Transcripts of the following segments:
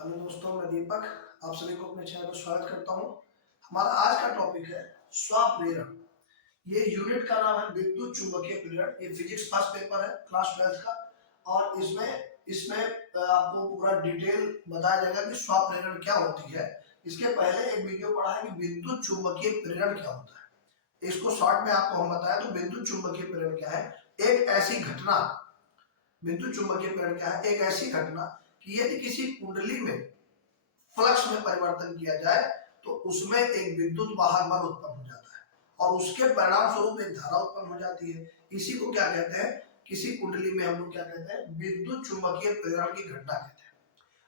Hello दोस्तों, मैं दीपक आप सभी को अपने चैनल पर स्वागत करता हूं। हमारा आज का टॉपिक है स्वप्रेरण। ये यूनिट का नाम है विद्युत चुंबकीय प्रेरण। ये फिजिक्स फर्स्ट पेपर है क्लास 12 का, और इसमें इसमें आपको पूरा डिटेल बताया जाएगा कि स्वप्रेरण क्या होती है। इसके पहले एक वीडियो पढ़ा है कि विद्युत चुंबकीय प्रेरण क्या होता है। इसको शॉर्ट में आपको हम बताएं तो विद्युत चुंबकीय प्रेरण क्या है। एक ऐसी घटना, विद्युत चुंबकीय प्रेरण क्या है, एक ऐसी घटना कि यदि किसी कुंडली में फ्लक्स में परिवर्तन किया जाए तो उसमें एक विद्युत वाहक बल उत्पन्न हो जाता है और उसके परिणाम स्वरूप एक धारा उत्पन्न हो जाती है। इसी को क्या कहते हैं, किसी कुंडली में हम लोग क्या कहते हैं, विद्युत चुंबकीय प्रेरण की घटना कहते हैं।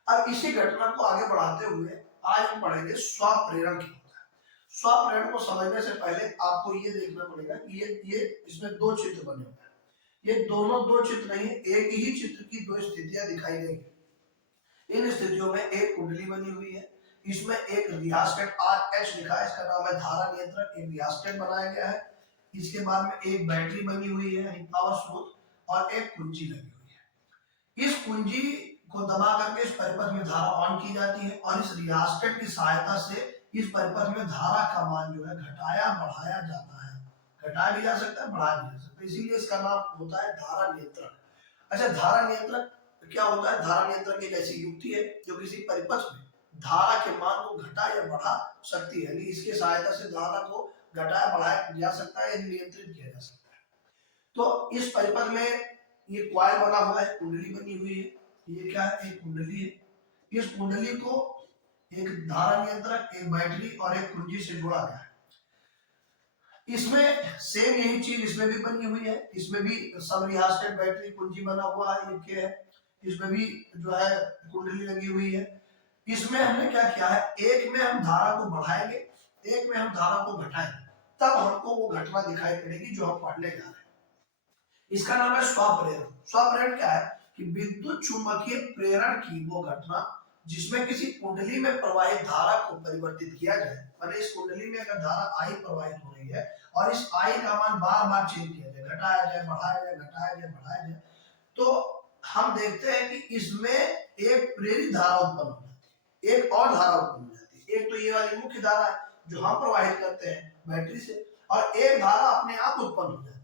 अब इसी घटना को आगे बढ़ाते हुए आज हम पढ़ेंगे स्वप्रेरण क्या होता है। स्वप्रेरण को समझने से पहले आपको ये देखना पड़ेगा कि ये इसमें दो चित्र बने हुए हैं। ये दोनों दो चित्र नहीं है, एक ही चित्र की दो स्थितियां दिखाई गई हैं। इन स्थितियों में एक कुंडली बनी हुई है, इसमें एक रियास्टेट RH लिखा है, इसका नाम है धारा नियंत्रक। एक रियास्टेट बनाया गया है। इसके बाद में एक बैटरी बनी हुई है यानी पावर स्रोत, और एक कुंजी लगी हुई है। इस कुंजी को दबा करके इस परिपथ में धारा ऑन की जाती है और इस रियास्टेट की सहायता से इस परिपथ में धारा का मान जो है घटाया बढ़ाया जाता है। घटाया भी जा सकता है, बढ़ाया भी जा सकता है, इसीलिए इसका नाम होता है धारा नियंत्रक। अच्छा, धारा नियंत्रक क्या होता है? धारा नियंत्रक एक ऐसी युक्ति है जो किसी परिपथ में धारा के मान को घटा या बढ़ा सकती है। इसके सहायता से धारा को घटाया बढ़ाया जा सकता है, नियंत्रित किया जा सकता है। तो इस परिपथ में ये क्वाइल बना हुआ है, कुंडली बनी हुई है। ये क्या है? एक कुंडली है। इस कुंडली को एक धारा नियंत्रक, एक बैटरी और एक कुंजी से जोड़ा गया है। इसमें सेम यही चीज इसमें भी बनी हुई है। इसमें भी सब रियास्टेट बैटरी कुंजी बना हुआ है, ये क्या है, इसमें भी जो है कुंडली लगी हुई है। इसमें हमने क्या किया है, एक में हम धारा को बढ़ाएंगे, एक में हम धारा को घटाएंगे, तब हमको वो घटना दिखाई पड़ेगी जो हम पढ़ने जा रहे हैं। इसका नाम है स्वप्रेरण। स्वप्रेरण क्या है कि विद्युत चुंबकीय प्रेरण की वो घटना जिसमें किसी कुंडली में प्रवाहित धारा को परिवर्तित किया जाए। मतलब इस कुंडली में अगर धारा I प्रवाहित हो रही है और इस I का मान बार बार चेंज किया जाए, घटाया जाए बढ़ाया जाए, घटाया जाए बढ़ाया जाए, तो हम देखते हैं कि इसमें एक प्रेरित धारा उत्पन्न हो जाती है, एक और धारा उत्पन्न हो जाती है। एक तो ये वाली मुख्य धारा है जो हम प्रवाहित करते हैं बैटरी से, और एक धारा अपने आप उत्पन्न हो जाती है।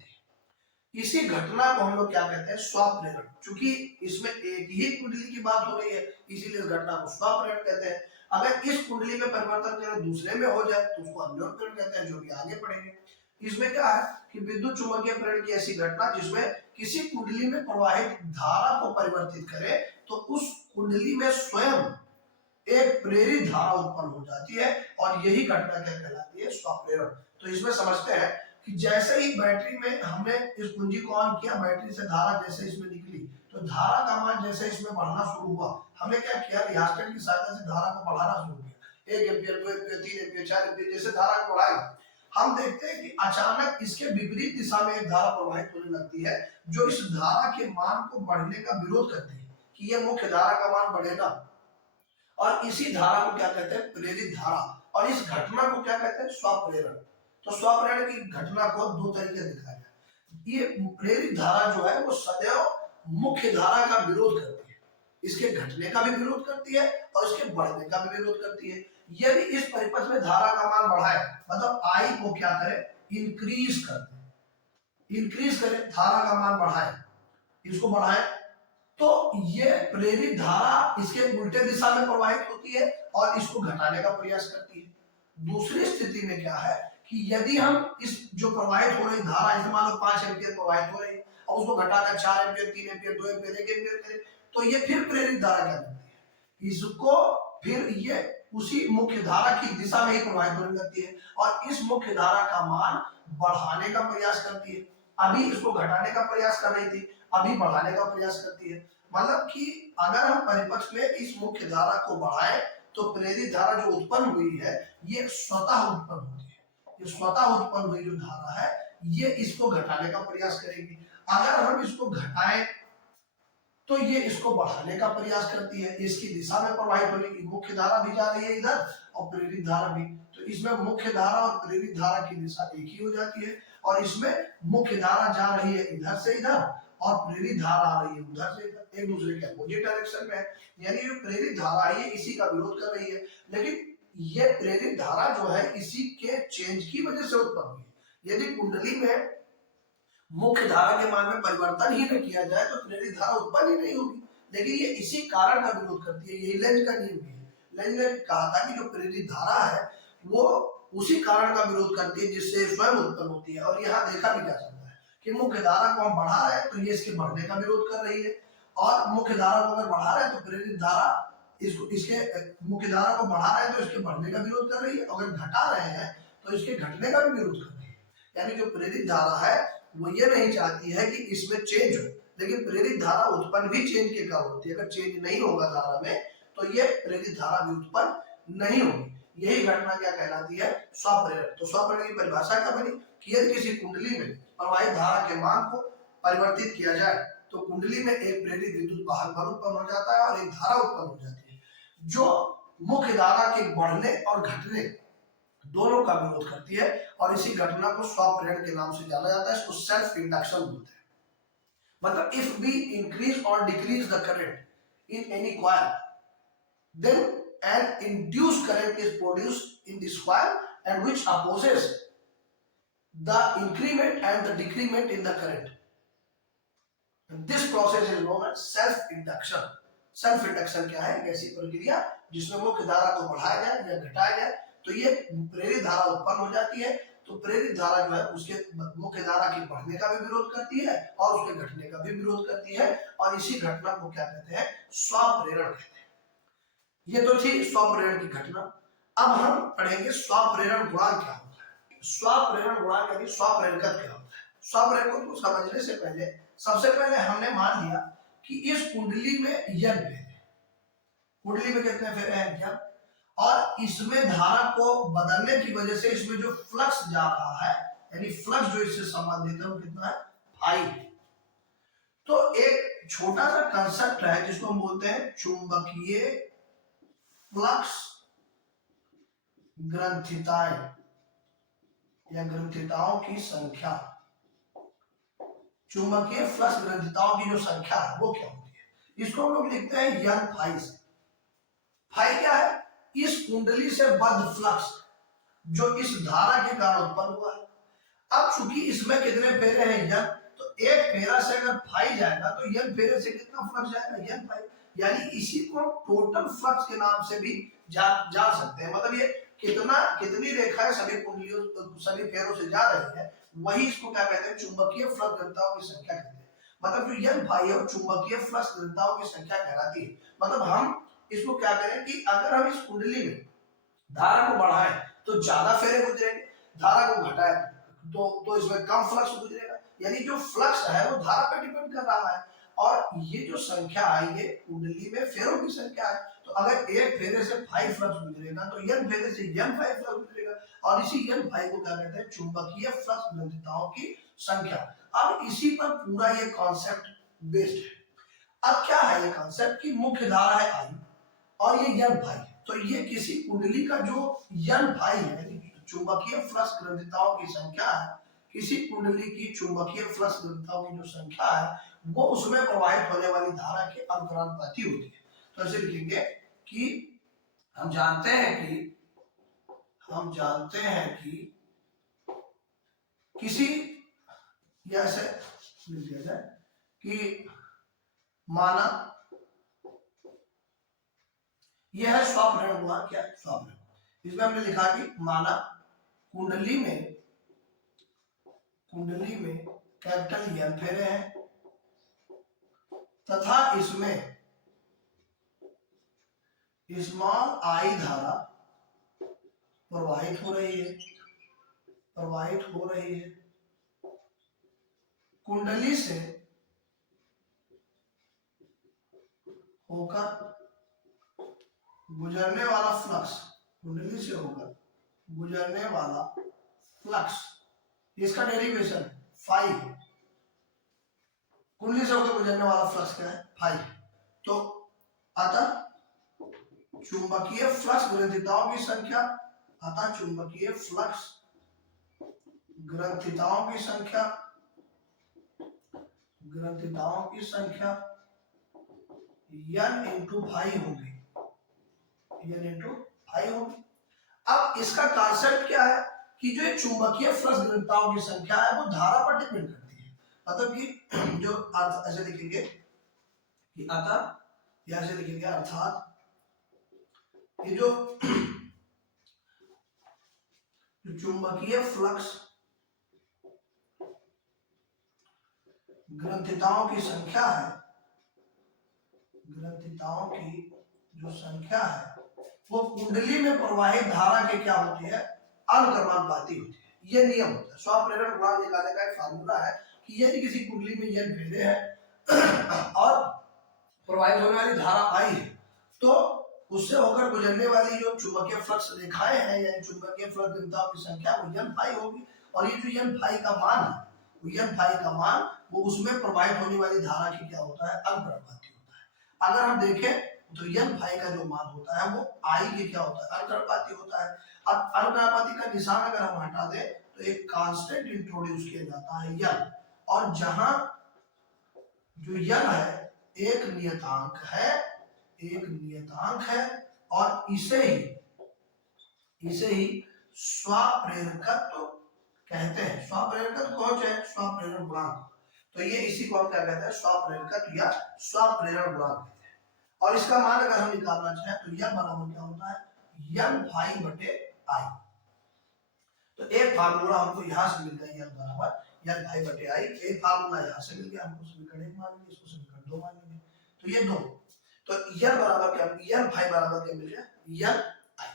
इसी घटना को हम लोग क्या कहते हैं, स्वप्रेरण। चूंकि इसमें एक ही कुंडली की बात हो रही है, इसीलिए इस घटना को स्वप्रेरण कहते हैं। अगर इस कुंडली में परिवर्तन करें दूसरे में हो जाए तो उसको अन्योन्य प्रेरण कहते हैं, जो भी आगे पढ़ेंगे। इसमें क्या है कि विद्युत चुंबकीय प्रेरण की ऐसी घटना जिसमें किसी कुंडली में प्रवाहित धारा को परिवर्तित करे तो उस कुंडली में स्वयं एक प्रेरित धारा उत्पन्न हो जाती है, और यही घटना क्या कहलाती है, स्वप्रेरण। तो इसमें समझते हैं कि जैसे ही बैटरी में हमने इस कुंजी को ऑन किया, बैटरी से धारा जैसे इसमें निकली, तो धारा का मान जैसे इसमें बढ़ना शुरू हुआ, हमने क्या किया, रियास्टेट की सहायता से धारा को बढ़ाना शुरू किया। 1 एम्पीयर, 2 एम्पीयर, 3 एम्पीयर, 4 एम्पीयर, जैसे धारा को बढ़ाएंगे हम देखते हैं कि अचानक इसके विपरीत दिशा में एक धारा प्रवाहित होने लगती है, जो इस धारा के मान को बढ़ने का विरोध करती है कि यह मुख्य धारा का मान बढ़ेगा, और इसी धारा को क्या कहते हैं, प्रेरित धारा। और इस घटना को क्या कहते हैं, स्वप्रेरण। तो स्वप्रेरण की घटना को दो तरीके से दिखाया गया। ये प्रेरित धारा जो है वो सदैव मुख्य धारा का विरोध करती है, इसके घटने का भी विरोध करती है और इसके बढ़ने का भी विरोध करती है। यदि इस परिपथ में धारा का मान बढ़ाए, मतलब I को क्या करे, इंक्रीज कर दे, इंक्रीज करे, धारा का मान बढ़ाए, इसको बढ़ाए, तो ये प्रेरित धारा इसके उल्टे दिशा में प्रवाहित होती है और इसको घटाने का प्रयास करती है। दूसरी स्थिति में क्या है कि यदि हम इस जो प्रवाहित हो रही धारा, इसे मान लो 5 एम्पीयर प्रवाहित हो रही है और उसको घटाकर 4 एम्पीयर, 3 एम्पीयर, 2 एम्पीयर, 1 एम्पीयर करें, तो ये फिर प्रेरित धारा क्या करती है, इसको फिर ये उसी मुख्य धारा की दिशा में ही प्रवाहित होने लगती है और इस मुख्य धारा का मान बढ़ाने का प्रयास करती है। अभी इसको घटाने का प्रयास कर रही थी, अभी बढ़ाने का प्रयास करती है। मतलब कि अगर हम परिपथ में इस मुख्य धारा को बढ़ाएं तो प्रेरित धारा जो उत्पन्न हुई है ये स्वतः उत्पन्न होती है। ये स्वतः उत्पन्न हुई जो धारा है ये इसको घटाने का प्रयास करेगी। अगर हम इसको घटाएं तो ये इसको बढ़ाने का प्रयास करती है, इसकी दिशा में प्रवाहित होने की, मुख्य धारा भी जा रही है इधर और प्रेरित धारा भी, तो इसमें मुख्य धारा और प्रेरित धारा की दिशा एक ही हो जाती है। और इसमें मुख्य धारा जा रही है इधर से इधर और प्रेरित धारा आ रही है उधर से इधर, एक दूसरे के अपोजिट डायरेक्शन में है। यानी जो प्रेरित धारा है ये इसी का विरोध कर रही है, लेकिन ये प्रेरित धारा जो है इसी के चेंज की वजह से उत्पन्न हुई है। यदि कुंडली में मुख्य धारा के मान में परिवर्तन ही न किया जाए तो प्रेरित धारा उत्पन्न ही नहीं होगी, लेकिन ये इसी कारण का विरोध करती है। यही लेंज का नियम है। लेंज ने कहा था कि जो प्रेरित धारा है वो उसी कारण का विरोध करती है जिससे स्वयं उत्पन्न होती है। और यहाँ देखा भी जा सकता है कि मुख्य धारा को हम बढ़ा रहे हैं तो ये इसके बढ़ने का विरोध कर रही है, और मुख्य धारा को अगर बढ़ा रहे हैं तो प्रेरित धारा इसके मुख्य धारा को बढ़ा रहे हैं तो इसके बढ़ने का विरोध कर रही है, अगर घटा रहे हैं तो इसके घटने का भी विरोध कर रही है। यानी जो प्रेरित धारा है वो ये नहीं चाहती है कि इसमें चेंज हो, लेकिन प्रेरित धारा उत्पन्न भी चेंज के कारण होती है। अगर चेंज नहीं होगा धारा में तो ये प्रेरित धारा भी उत्पन्न नहीं होगी। यही घटना क्या कहलाती है? स्वप्रेरण। तो स्वप्रेरण की परिभाषा क्या बनी कि यदि किसी कुंडली में प्रवाहित धारा के मान को परिवर्तित किया जाए तो कुंडली में एक प्रेरित विद्युत वाहक बल उत्पन्न हो जाता है और एक धारा उत्पन्न हो जाती है जो मुख्य धारा के बढ़ने और घटने दोनों का विरोध करती है, और इसी घटना को स्वप्रेरण के नाम से जाना जाता है। इसको सेल्फ इंडक्शन बोलते हैं। मतलब इफ वी इंक्रीज और decrease the current in any coil then an induced current is produced in this coil and which opposes the increment and the decrement in the current. And this process is known as self induction. Self induction क्या है? ऐसी प्रक्रिया जिसमें मुख्य धारा को बढ़ाया जाए या घटाया जाए तो ये प्रेरित धारा उत्पन्न हो जाती है। तो प्रेरित धारा जो है उसके मुख्य धारा के बढ़ने का भी विरोध करती है और उसके घटने का भी विरोध करती है, और इसी घटना को क्या कहते हैं? स्वप्रेरण कहते हैं। ये तो थी स्वप्रेरण की घटना। अब हम पढ़ेंगे स्वप्रेरण गुणांक क्या होता है। स्वप्रेरण गुणांक यानी स्वप्रेरकत्व क्या होता है। स्वप्रेरक को समझने से पहले सबसे पहले हमने मान लिया कि इस कुंडली में यन फेरे हैं। कुंडली में कितने फेरे हैं? यन। और इसमें धारा को बदलने की वजह से इसमें जो फ्लक्स जा रहा है यानी फ्लक्स जो इससे संबंधित है वो कितना है? फाई। तो एक छोटा सा कंसेप्ट है जिसको हम बोलते हैं चुंबकीय फ्लक्स ग्रंथिताएं या ग्रंथिताओं की संख्या। चुंबकीय फ्लक्स ग्रंथिताओं की जो संख्या है वो क्या होती है? इसको हम लोग लिखते हैं यन फाई से। फाई क्या है? इस कुंडली से बद्ध फ्लक्स जो इस धारा के कारण उत्पन्न हुआ है। अब चूंकि इसमें कितने फेरे हैं? यन। तो एक फेरा से अगर फाई जाएगा तो यन फेरे से कितना फ्लक्स जाएगा? यन फाई। यानी इसी को टोटल फ्लक्स के नाम से भी जान सकते हैं। मतलब ये कितनी रेखाएं सभी कुंडलियों सभी फेरों से जा रही है, वही इसको क्या कहते हैं? चुंबकीय फ्लक्स घनताओं की संख्या कहते हैं। मतलब जो यन फाई है चुंबकीय फ्लक्स घनताओं की संख्या कहलाती है। मतलब हम इसको क्या करें कि अगर हम इस कुंडली में धारा को बढ़ाएं तो ज्यादा फेरे गुजरेंगे, धारा को घटाएं तो इसमें कम फ्लक्स गुजरेगा। यानी जो फ्लक्स है वो धारा पर डिपेंड कर रहा है, और ये जो संख्या है ये कुंडली में फेरों की संख्या है। तो अगर एक फेरे से 5 फ्लक्स गुजरेगा तो यन फेरे से यन 5 फ्लक्स गुजरेगा, और इसी यन 5 को क्या कहते हैं? चुंबकीय फ्लक्स ग्रंथिताओं की संख्या। अब इसी पर पूरा ये कॉन्सेप्ट बेस्ड है। अब क्या है ये कॉन्सेप्ट कि मुख्य धारा है आई और ये यन 5, तो ये किसी कुंडली का जो यन 5 है चुंबकीय फ्लक्स ग्रंथिताओं की संख्या है, किसी कुंडली की चुंबकीय फ्लक्स ग्रंथिताओं की जो संख्या है वो उसमें प्रवाहित होने वाली धारा के अंतरानुपाती होती है। तो ऐसे लिखेंगे कि हम जानते हैं कि किसी या ऐसे लिख दिया जाए कि माना यह है स्वप्रेरण गुणांक। क्या? स्वप्रेरण। इसमें हमने लिखा कि माना कुंडली में कैपिटल यन फेरे हैं तथा इसमें स्मॉल आई धारा प्रवाहित हो रही है। कुंडली से होकर गुजरने वाला फ्लक्स, कुंडली से होकर गुजरने वाला फ्लक्स, इसका डेरिवेशन फाई है। कुंडली से होकर गुजरने वाला फ्लक्स क्या है? फाई। तो अतः चुंबकीय फ्लक्स ग्रंथिताओं की संख्या, चुंबकीय फ्लक्स ग्रंथिताओं की संख्या ग्रंथिताओं की संख्या n इंटू 5 होगी, n इंटू 5 होगी। अब इसका कॉन्सेप्ट क्या है कि जो चुंबकीय फ्लक्स ग्रंथिताओं की संख्या है वो धारा पर डिपेंड करती है। मतलब कि जो अर्थ ऐसे लिखेंगे कि अतः, या ऐसे लिखेंगे अर्थात ये जो चुंबकीय फ्लक्स ग्रंथिताओं की संख्या है, ग्रंथिताओं की जो संख्या है वो कुंडली में प्रवाहित धारा के क्या होती है, अनुक्रमानुपाती होती है। ये नियम होता है। स्वप्रेरण गुणांक निकालने का एक फार्मूला है कि यदि किसी कुंडली में यह भेदे है और प्रवाहित होने वाली धारा आई है तो उससे होकर गुजरने वाली जो चुंबकीय फ्लक्स रेखाएं हैं या चुंबकीय फ्लक्स ग्रंथिताओं की संख्या वो n फाई होगी। और ये जो n फाई का मान है, वो n फाई का मान वो उसमें प्रवाहित होने वाली धारा की क्या होता है, अनुक्रमानुपाती होता है। अगर हम देखें तो n फाई का जो मान होता है वो I के क्या होता है, अनुक्रमानुपाती होता है। अब अनुक्रमानुपाती का निशान अगर हम हटा दें तो एक कांस्टेंट इंट्रोड्यूस किया जाता है n, और जहां जो n है एक नियतांक है, एक नियतांक है, और इसे ही स्वप्रेरकत्व कहते हैं। स्वप्रेरकत्व कौन है, स्वप्रेरण गुणांक। तो ये इसी को हम क्या कहते हैं, स्वप्रेरकत्व या स्वप्रेरण गुणांक कहते हैं। और इसका मान अगर हम निकालना चाहें तो यह बराबर क्या होता है, n फाई बटे I। तो एक फार्मूला हमको यहां से मिल गया n बराबर n फाई बटे I। एक फार्मूला यहां से मिल गया, हमको समीकरण 1 मान लेंगे, इसको समीकरण 2 मान लेंगे। तो ये 2, तो n बराबर क्या, n फाई बराबर क्या मिल गया, n I।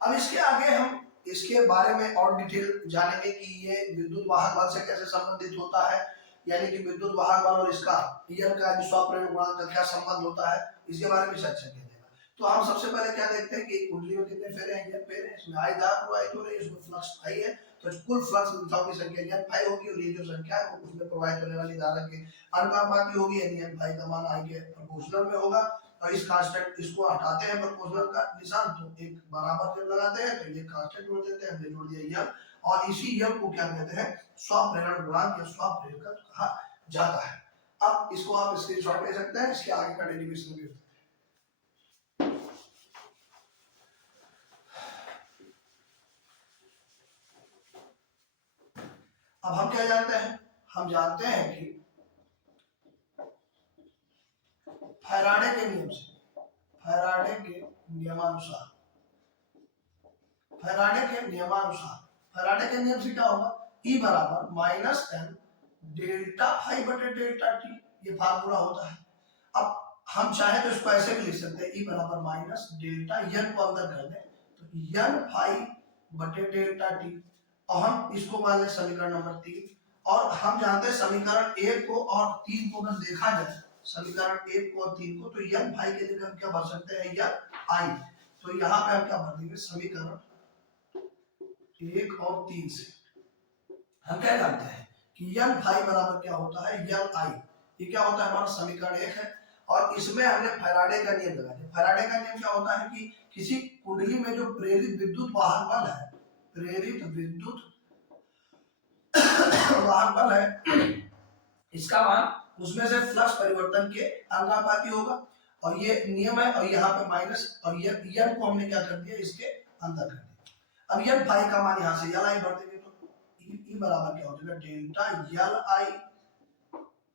अब इसके आगे हम इसके बारे में और डिटेल जानेंगे कि ये विद्युत वाहक बल से कैसे संबंधित होता है, यानी कि विद्युत वाहक बल और इसका n का स्वप्रेरण गुणांक का क्या संबंध होता है, इसके बारे में चर्चा किया जाएगा। तो हम सबसे पहले क्या देखते हैं कि कुंडली में कितने फेरे हैं, n फेरे हैं, इसमें I धारा प्रवाहित हो रही है, इसमें फ्लक्स I है, तो कुल फ्लक्स ग्रंथिताओं की संख्या n फाई होगी, और ये जो संख्या है वो उसमें प्रवाहित होने वाली धारा के अनुपाती होगी, यानी n फाई का मान I के प्रोपोर्शनल में होगा। और इस कांस्टेंट, इसको हटाते हैं प्रोपोर्शनल का निशान, तो एक बराबर जब लगाते हैं तो ये कांस्टेंट जोड़ देते हैं, हमने जोड़ दिया n, और इसी n को क्या कहते हैं, स्वप्रेरण गुणांक या स्वप्रेरकत्व कहा जाता है। अब इसको आप स्क्रीनशॉट ले सकते हैं, इसके आगे का डेरिवेशन भी। अब हम क्या जानते हैं, हम जानते हैं कि फैराडे के नियम से, फैराडे के नियमानुसार, फैराडे के नियमानुसार, फैराडे के नियम से क्या होगा, E बराबर माइनस n डेल्टा फाई बटे डेल्टा टी, ये फार्मूला होता है। अब हम चाहे तो इसको ऐसे भी लिख सकते हैं, E बराबर माइनस डेल्टा n को अंदर कर दें तो n फाई बटे डेल्टा टी, और हम इसको मान लें समीकरण नंबर 3। और हम जानते हैं समीकरण 1 को और 3 को अगर देखा जाए, समीकरण 1 को और 3 को, तो n फाई के लिए हम क्या भर सकते हैं, n I। तो यहाँ पे हम क्या भर देंगे, समीकरण 1 और 3 से हम क्या जानते हैं कि n फाई बराबर क्या होता है, n I। ये क्या होता है, हमारा समीकरण 1 है, और इसमें हमने फैराडे का नियम लगा दिया। फैराडे का नियम क्या होता है कि किसी कुंडली में जो प्रेरित विद्युत वाहक बल है, प्रेरित विद्युत वाहक बल है, इसका मान उसमें से फ्लक्स परिवर्तन के अनुपाती होगा, और ये नियम है। और यहाँ पे माइनस, और ये n को हमने क्या कर दिया, इसके अंदर कर दिया। अब n फाई का मान यहाँ से l I भर देंगे तो E बराबर क्या हो जाएगा, डेल्टा l I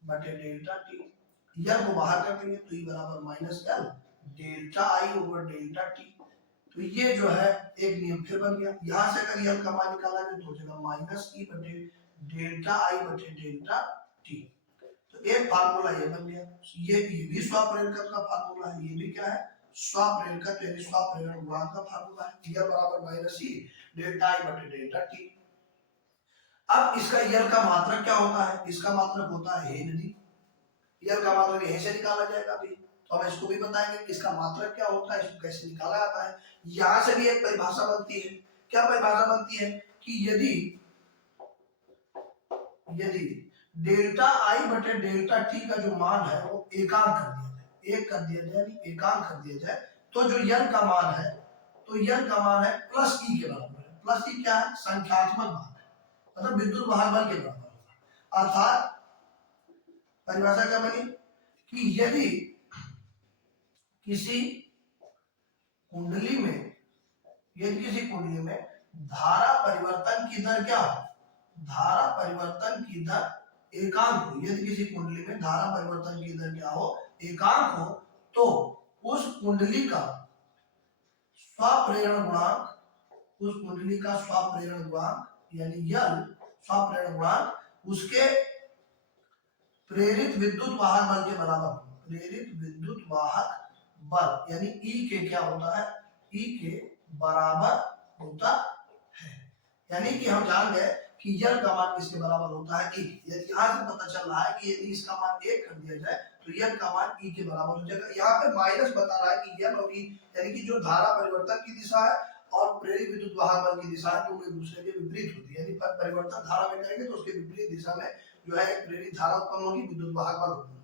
बटे डेल्टा टी। n को बाहर कर देंगे तो E बराबर minus l delta I over delta T. तो ये जो है एक नियम फिर बन गया। यहाँ से अगर l का मान निकाला जाए तो हो जाएगा माइनस E बटे डेल्टा I बटे डेल्टा टी। तो एक फार्मूला ये बन गया। ये भी स्वप्रेरकत्व का फार्मूला है, ये भी क्या है, स्वप्रेरकत्व यानी स्वप्रेरण गुणांक का फार्मूला है। E बराबर माइनस E डेल्टा I बटे डेल्टा टी। अब इसका यल का मात्रक क्या होता है, इसका मात्रक होता है हेनरी। यल का मात्रक यहीं से निकाला जाएगा अभी, तो हम इसको भी बताएंगे कि इसका मात्रक क्या होता है, इसको कैसे निकाला जाता है। यहां से भी एक परिभाषा बनती है। क्या परिभाषा बनती है कि यदि डेल्टा आई बटे डेल्टा टी का जो मान है वो एकांक कर दिया जाए, एक कर दिया जाए, एकांक कर दिया जाए, तो जो यल का मान है, तो यल का मान है प्लस ई के बराबर है। प्लस ई क्या है, संख्यात्मक मान, मतलब विद्युत वाहक बल के बराबर होगा। अर्थात परिभाषा क्या बनी कि यदि किसी कुंडली में धारा परिवर्तन की दर क्या हो, धारा परिवर्तन की दर एकांक हो, यदि किसी कुंडली में धारा परिवर्तन की दर क्या हो, एकांक हो, तो उस कुंडली का स्वप्रेरण गुणांक, यानी यल स्वप्रेरण गुणांक उसके प्रेरित विद्युत वाहक बल के बराबर होगा। प्रेरित विद्युत वाहक बल यानी ई के क्या होता है, ई के बराबर होता है। यानी कि हम जान गए कि यल का मान किसके बराबर होता है, ई। यदि यहाँ से पता चल रहा है कि यदि इसका मान 1 कर दिया जाए तो यल का मान ई के बराबर हो जाएगा। यहाँ पे माइनस बता रहा है कि यल और ई यानी कि जो धारा परिवर्तन की दिशा है और प्रेरित विद्युत वाहक बल की दिशा है, तो एक दूसरे के विपरीत होती है। यानी परिवर्तन धारा में करेंगे तो उसके विपरीत दिशा में जो है एक प्रेरित धारा उत्पन्न होगी, विद्युत वाहक बल उत्पन्न होगा।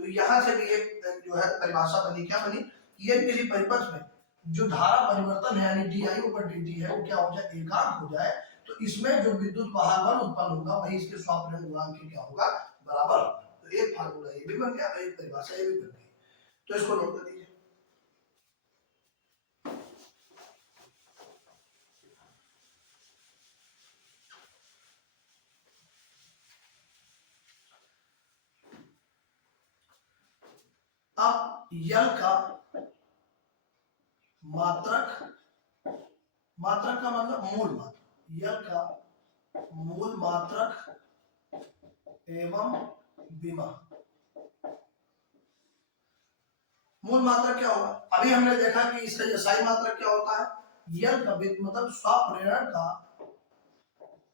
तो यहाँ से भी एक जो है परिभाषा बनी, क्या बनी, ये किसी परिपथ में जो धारा परिवर्तन है यानी डी आई ऊपर डी टी है वो क्या हो जाए, एकांक हो जाए, तो इसमें जो विद्युत वाहक बल उत्पन्न होगा वही इसके स्वप्रेरण गुणांक के क्या होगा, बराबर होगा। तो एक फार्मूला ये भी बन गया, एक परिभाषा ये भी बन गई। तो इसको नोट कर लीजिए। अब यल का मात्रक का मतलब मूल मात्रक, यल का मूल मात्रक एवं विभव। मूल मात्रक क्या होगा, अभी हमने देखा कि इसका यसाई मात्रक क्या होता है, यल का मतलब स्वप्रेरण का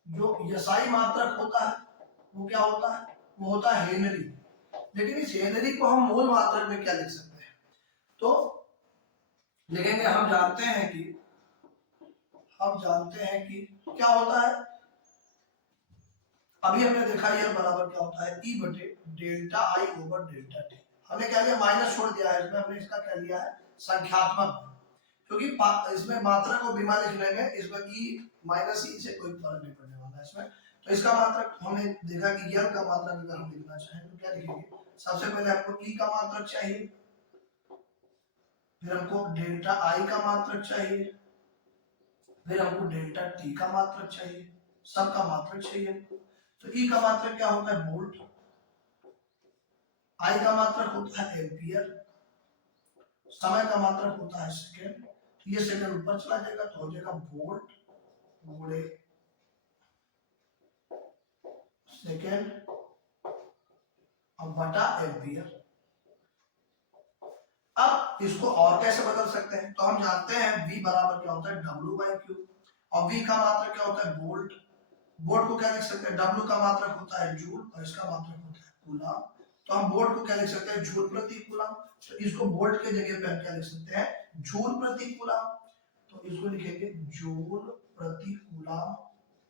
जो यसाई मात्रक होता है वो क्या होता है, वो होता है हेनरी। लेकिन इस हेनरी को हम मूल मात्रक में क्या लिख सकते हैं, तो लिखेंगे हम जानते हैं कि क्या होता है, अभी हमने देखा यल बराबर क्या होता है, ई बटे डेल्टा आई ओवर डेल्टा टी। हमने क्या लिया, माइनस छोड़ दिया है इसमें, हमने इसका क्या लिया है, संख्यात्मक, क्योंकि इसमें मात्रक और विमा लिखने में इसमें ई माइनस ई से कोई फर्क नहीं पड़ने वाला इसमें। तो इसका मात्रक हमने देखा कि यल का मात्रक अगर हम लिखना चाहें तो क्या लिखेंगे, सबसे पहले हमको ई का मात्रक चाहिए, फिर हमको डेल्टा आई का मात्रक चाहिए, फिर हमको डेल्टा टी का मात्रक चाहिए, सबका मात्रक चाहिए। तो ई का मात्रक क्या होता है, वोल्ट, आई का मात्रक होता है एम्पियर, समय का मात्रक होता है सेकेंड, तो ये सेकेंड ऊपर चला जाएगा तो हो जाएगा वोल्ट गुणे सेकेंड और बटा एम्पियर। अब इसको और कैसे बदल सकते हैं, तो हम जानते हैं V बराबर क्या होता है, W/Q, और V का मात्रक क्या होता है, वोल्ट। वोल्ट को क्या लिख सकते हैं, W का मात्रक होता है जूल और इसका मात्रक होता है कूलम, तो हम वोल्ट को क्या लिख सकते हैं, जूल प्रति कूलम। तो इसको वोल्ट के जगह पे हम क्या लिख सकते हैं, जूल प्रति कूलम, तो इसको लिखेंगे जूल प्रति कूलम,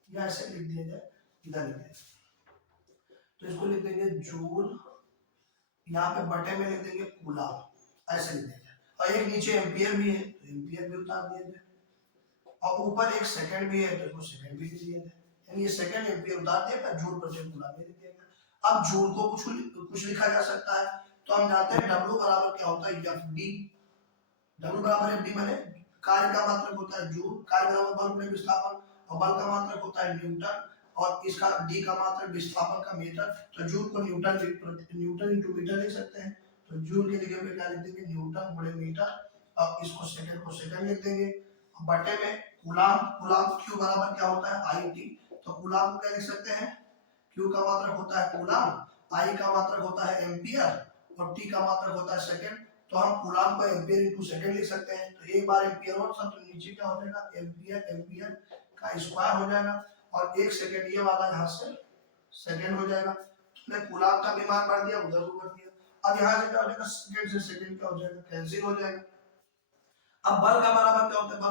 या ऐसे लिख दिया जाए, इधर लिख देंगे, तो इसको लिख देंगे जूल, यहाँ पे बटे में लिख देंगे कूलम, ऐसे लिख देंगे। और एक नीचे एम्पियर भी है तो एम्पियर भी उतार दिया जाए, और ऊपर एक सेकंड भी है तो इसको सेकंड भी दिया जाए, यानी ये सेकंड एम्पियर उतार दिया, जूल प्रति कूलम लिख दिया। अब जूल को कुछ लिखा जा सकता है, तो हम जानते हैं W बराबर क्या होता है, FD। W बराबर FD माने कार्य का मात्रक होता है जूल, कार्य बराबर बल गुणे विस्थापन, और बल का मात्रक होता है न्यूटन, और इसका D का मात्रक विस्थापन का मीटर, तो जूल को न्यूटन इंटू मीटर लिख सकते हैं। तो जूल के जगह पे क्या लिख देंगे, न्यूटन गुणे मीटर, और इसको सेकंड को सेकंड लिख देंगे, बटे में कूलम, Q बराबर क्या होता है IT, तो कूलम को क्या लिख सकते हैं, Q का मात्रक होता है कूलम, I का मात्रक होता है एम्पियर, और T का मात्रक होता है सेकंड, तो हम कूलम को एम्पियर इंटू सेकंड लिख सकते हैं। तो एक बार एम्पियर हो सब, तो नीचे क्या हो जाएगा, एम्पियर का स्क्वायर हो जाएगा, और एक सेकंड ये वाला यहाँ से सेकंड हो जाएगा। तो कूलम का भी मान बढ़ दिया, उधर को बढ़ दिया। अब यहाँ से क्या हो जाएगा, सेकंड से सेकंड क्या हो जाएगा, कैंसिल हो जाएगा। अब बल का बराबर क्या होता है, बल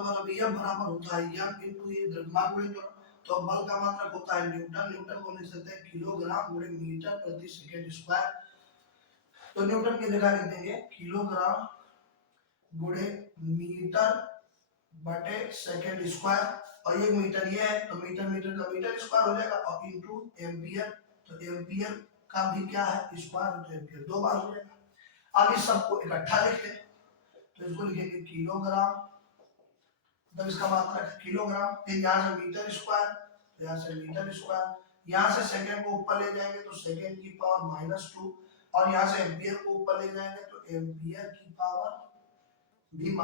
बराबर होता है m इंटू ये द्रव्यमान गुणे त्वरण, तो बल का मात्रक होता है न्यूटन, न्यूटन को लिख सकते हैं किलोग्राम गुणे मीटर प्रति सेकंड स्क्वायर, तो न्यूटन की जगह लिख देंगे किलोग्राम गुणे मीटर बटे सेकंड स्क्वायर, और एक मीटर ये है तो मीटर का मीटर स्क्वायर हो जाएगा, और इंटू एम्पियर, तो एम्पियर का भी क्या है स्क्वायर तो एम्पियर 2 बार हो जाएगा। अब इस सबको इकट्ठा लिखते हैं तो इसको लिखेंगे किलोग्राम, मतलब इसका मात्रक किलोग्राम, फिर यहाँ से मीटर स्क्वायर, तो यहाँ से मीटर स्क्वायर, यहाँ से सेकेंड को ऊपर ले जाएंगे तो सेकेंड की पावर -2, और यहाँ से एम्पियर को ऊपर ले जाएंगे तो एम्पियर की पावर भी -2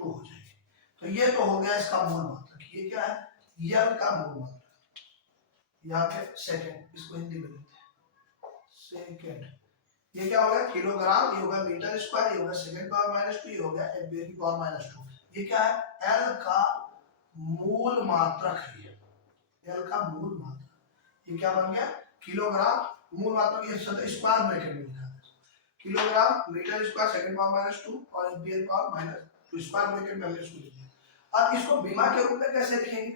हो जाएगी। तो ये तो हो गया इसका मूल मात्रक। ये क्या है? यल का मूल मात्रक। यहाँ पे सेकेंड, इसको हिंदी में लिखते हैं सेकेंड। ये क्या हो गया? किलोग्राम, ये होगा मीटर स्क्वायर, ये होगा सेकेंड पावर -2, ये हो गया एम्पियर की पावर -2। ये क्या है? एल का मूल मात्रक है। एल का मूल मात्रक ये क्या बन गया? किलोग्राम मूल मात्रक, ये स्क्वायर ब्रैकेट में लिखा है kilogram metre square second power -2 और एम्पियर पावर -2 स्क्वायर ब्रैकेट में हमने इसको लिख दिया। अब इसको विमा के रूप में कैसे लिखेंगे?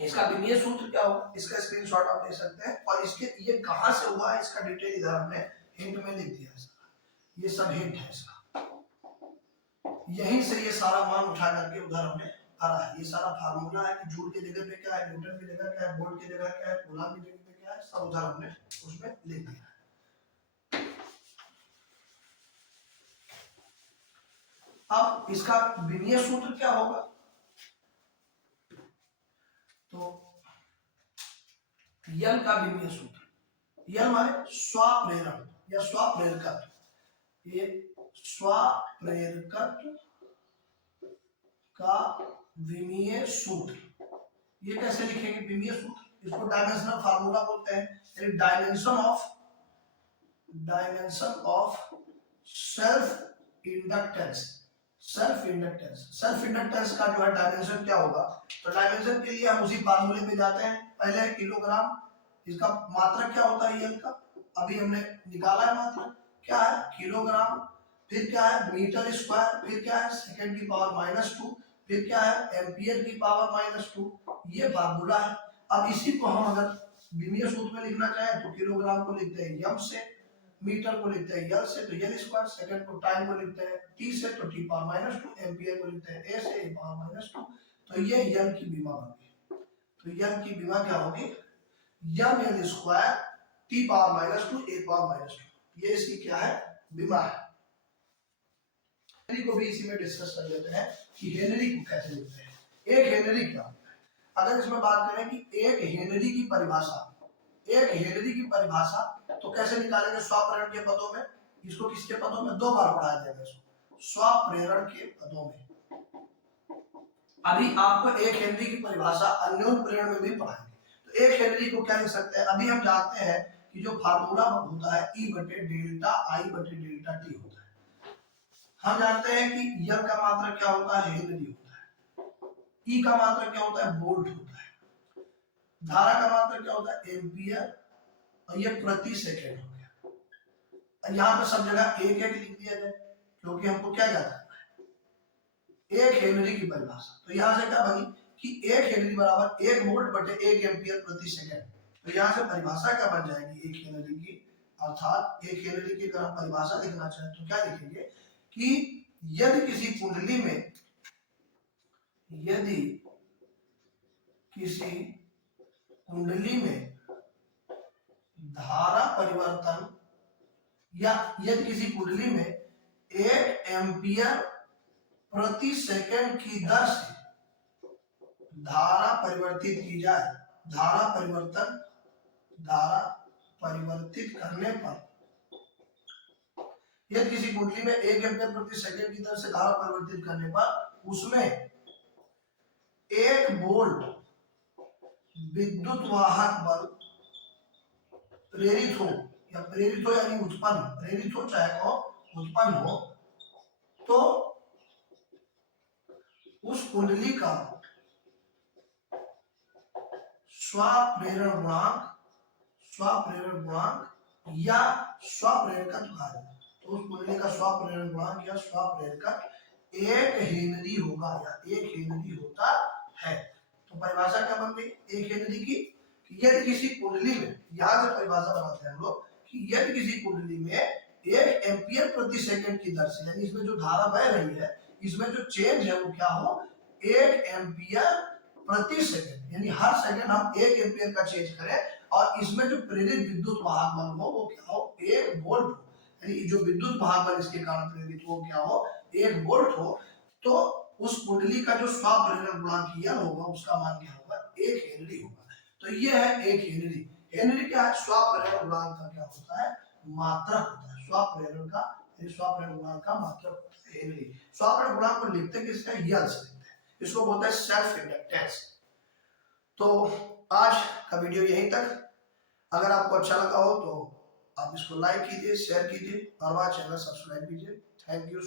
इसका विमीय सूत्र क्या होगा? इसका स्क्रीनशॉट आप ले सकते हैं, और इसके ये कहां से हुआ है इसका डिटेल इधर हमने हिंट में लिख दिया है। ये सब हिंट है इसका, यहीं से ये सारा मान उठा करके उधर हमने भरा है। ये सारा फार्मूला है कि जूल की जगह पे क्या है, न्यूटन की जगह क्या है, वोल्ट की जगह क्या है, कूलम की जगह पे क्या है, सब उधर हमने उसमें लिख दिया है। अब इसका विमीय सूत्र क्या होगा? तो यल का विमीय सूत्र, यल माने स्वप्रेरण या स्वप्रेरकत्व। ये स्वप्रेरकत्व का विमीय सूत्र, ये कैसे लिखेंगे विमीय सूत्र? इसको डायमेंशनल फार्मूला बोलते हैं, यानी dimension of self inductance. Self inductance का जो है डायमेंशन क्या होगा? तो डायमेंशन के लिए हम उसी फार्मूले पे जाते हैं। पहले है किलोग्राम, इसका मात्रक क्या होता है यल का? अभी हमने निकाला है मात्रक, क्या है? किलोग्राम, फिर क्या है? मीटर स्क्वायर, फिर क्या है? सेकेंड की पावर -2, फिर क्या है? एम्पियर की पावर -2। ये फार्मूला है। अब इसी को हम अगर विमीय सूत्र में लिखना चाहें तो किलोग्राम को लिखते हैं यम से, मीटर को लिखते हैं यल से तो यल स्क्वायर, सेकंड को टाइम को लिखते हैं टी से तो टी पावर -2, एम्पियर को लिखते हैं ए से ए पावर -2। तो ये यल की विमा बन गई। तो यल की विमा क्या होगी? यम यल स्क्वायर टी पावर -2 ए पावर -2। ये इसकी क्या है? विमा है। हेनरी को भी इसी में डिस्कस कर लेते हैं कि हेनरी को कैसे लिखते हैं। एक हेनरी क्या होता है? अगर इसमें बात करें कि एक हेनरी की परिभाषा, एक हेनरी की परिभाषा तो कैसे निकालेंगे? स्वप्रेरण के पदों में। इसको किसके पदों में? 2 बार पढ़ाया जाएगा इसको, स्वप्रेरण के पदों में। अभी आपको एक हेनरी की परिभाषा अन्योन प्रेरण में भी पढ़ाएंगे। तो एक हेनरी को क्या लिख सकते हैं? अभी हम जानते हैं कि जो फार्मूला होता है E बटे डेल्टा I बटे डेल्टा T होता है। हम जानते हैं कि यल का मात्रक क्या होता है? हेनरी होता है। E का मात्रक क्या होता है? वोल्ट होता है। धारा का मात्रक क्या होता है? एम्पियर, और ये प्रति सेकेंड हो गया। यहाँ पे सब जगह एक एक लिख दिया जाए क्योंकि हमको क्या याद करना है? एक हेनरी की परिभाषा। तो यहाँ से क्या बनी कि एक हेनरी बराबर 1 वोल्ट बटे 1 एम्पियर प्रति सेकेंड। तो यहाँ से परिभाषा क्या बन जाएगी एक हेनरी की? अर्थात एक हेनरी की अगर हम परिभाषा लिखना चाहें तो क्या लिखेंगे कि यदि किसी कुंडली में, यदि किसी कुंडली में धारा परिवर्तन, या यदि किसी कुंडली में 1 एम्पियर प्रति सेकंड की दर से धारा परिवर्तित की जाए, धारा परिवर्तित करने पर, यदि किसी कुंडली में 1 एम्पियर प्रति सेकंड की दर से धारा परिवर्तित करने पर उसमें 1 वोल्ट विद्युत वाहक बल प्रेरित हो, या प्रेरित हो यानी उत्पन्न, प्रेरित हो चाहे को उत्पन्न हो, तो उस कुंडली का स्वप्रेरण गुणांक या स्वप्रेरकत्व कार्य, तो उस कुंडली का स्वप्रेरण गुणांक या स्वप्रेरकत्व 1 हेनरी होगा या 1 हेनरी होता है। तो परिभाषा क्या बन गई एक हेनरी की? यदि किसी कुंडली में, यहां से परिभाषा बनाते हैं हम लोग कि यदि किसी कुंडली में 1 एम्पियर प्रति सेकंड की दर से, यानी इसमें जो धारा बह रही है इसमें जो चेंज है वो क्या हो? 1 एम्पियर प्रति सेकंड, यानी हर सेकंड हम 1 एम्पियर का चेंज करें, और इसमें जो प्रेरित विद्युत वाहक बल हो वो क्या हो, 1 वोल्ट हो। यानी जो विद्युत वाहक बल इसके कारण प्रेरित हो क्या हो, 1 वोल्ट हो। तो उस कुंडली का जो स्वप्रेरण गुणांक यन होगा उसका मान क्या होगा, 1 हेनरी होगा। तो ये है 1 हेनरी। हेनरी क्या है, स्वप्रेरण गुणांक का क्या होता है, मात्रक होता है। स्वप्रेरण का स्वप्रेरण गुणांक का मात्रक होता है हेनरी। स्वप्रेरण गुणांक को लिखते किसका, यन से लिखते हैं, इसको बोलते हैं सेल्फ इंडक्टेंस। तो आज का वीडियो यहीं तक। अगर आपको अच्छा लगा हो तो आप इसको लाइक कीजिए, शेयर कीजिए और हमारा चैनल सब्सक्राइब कीजिए। Thank you.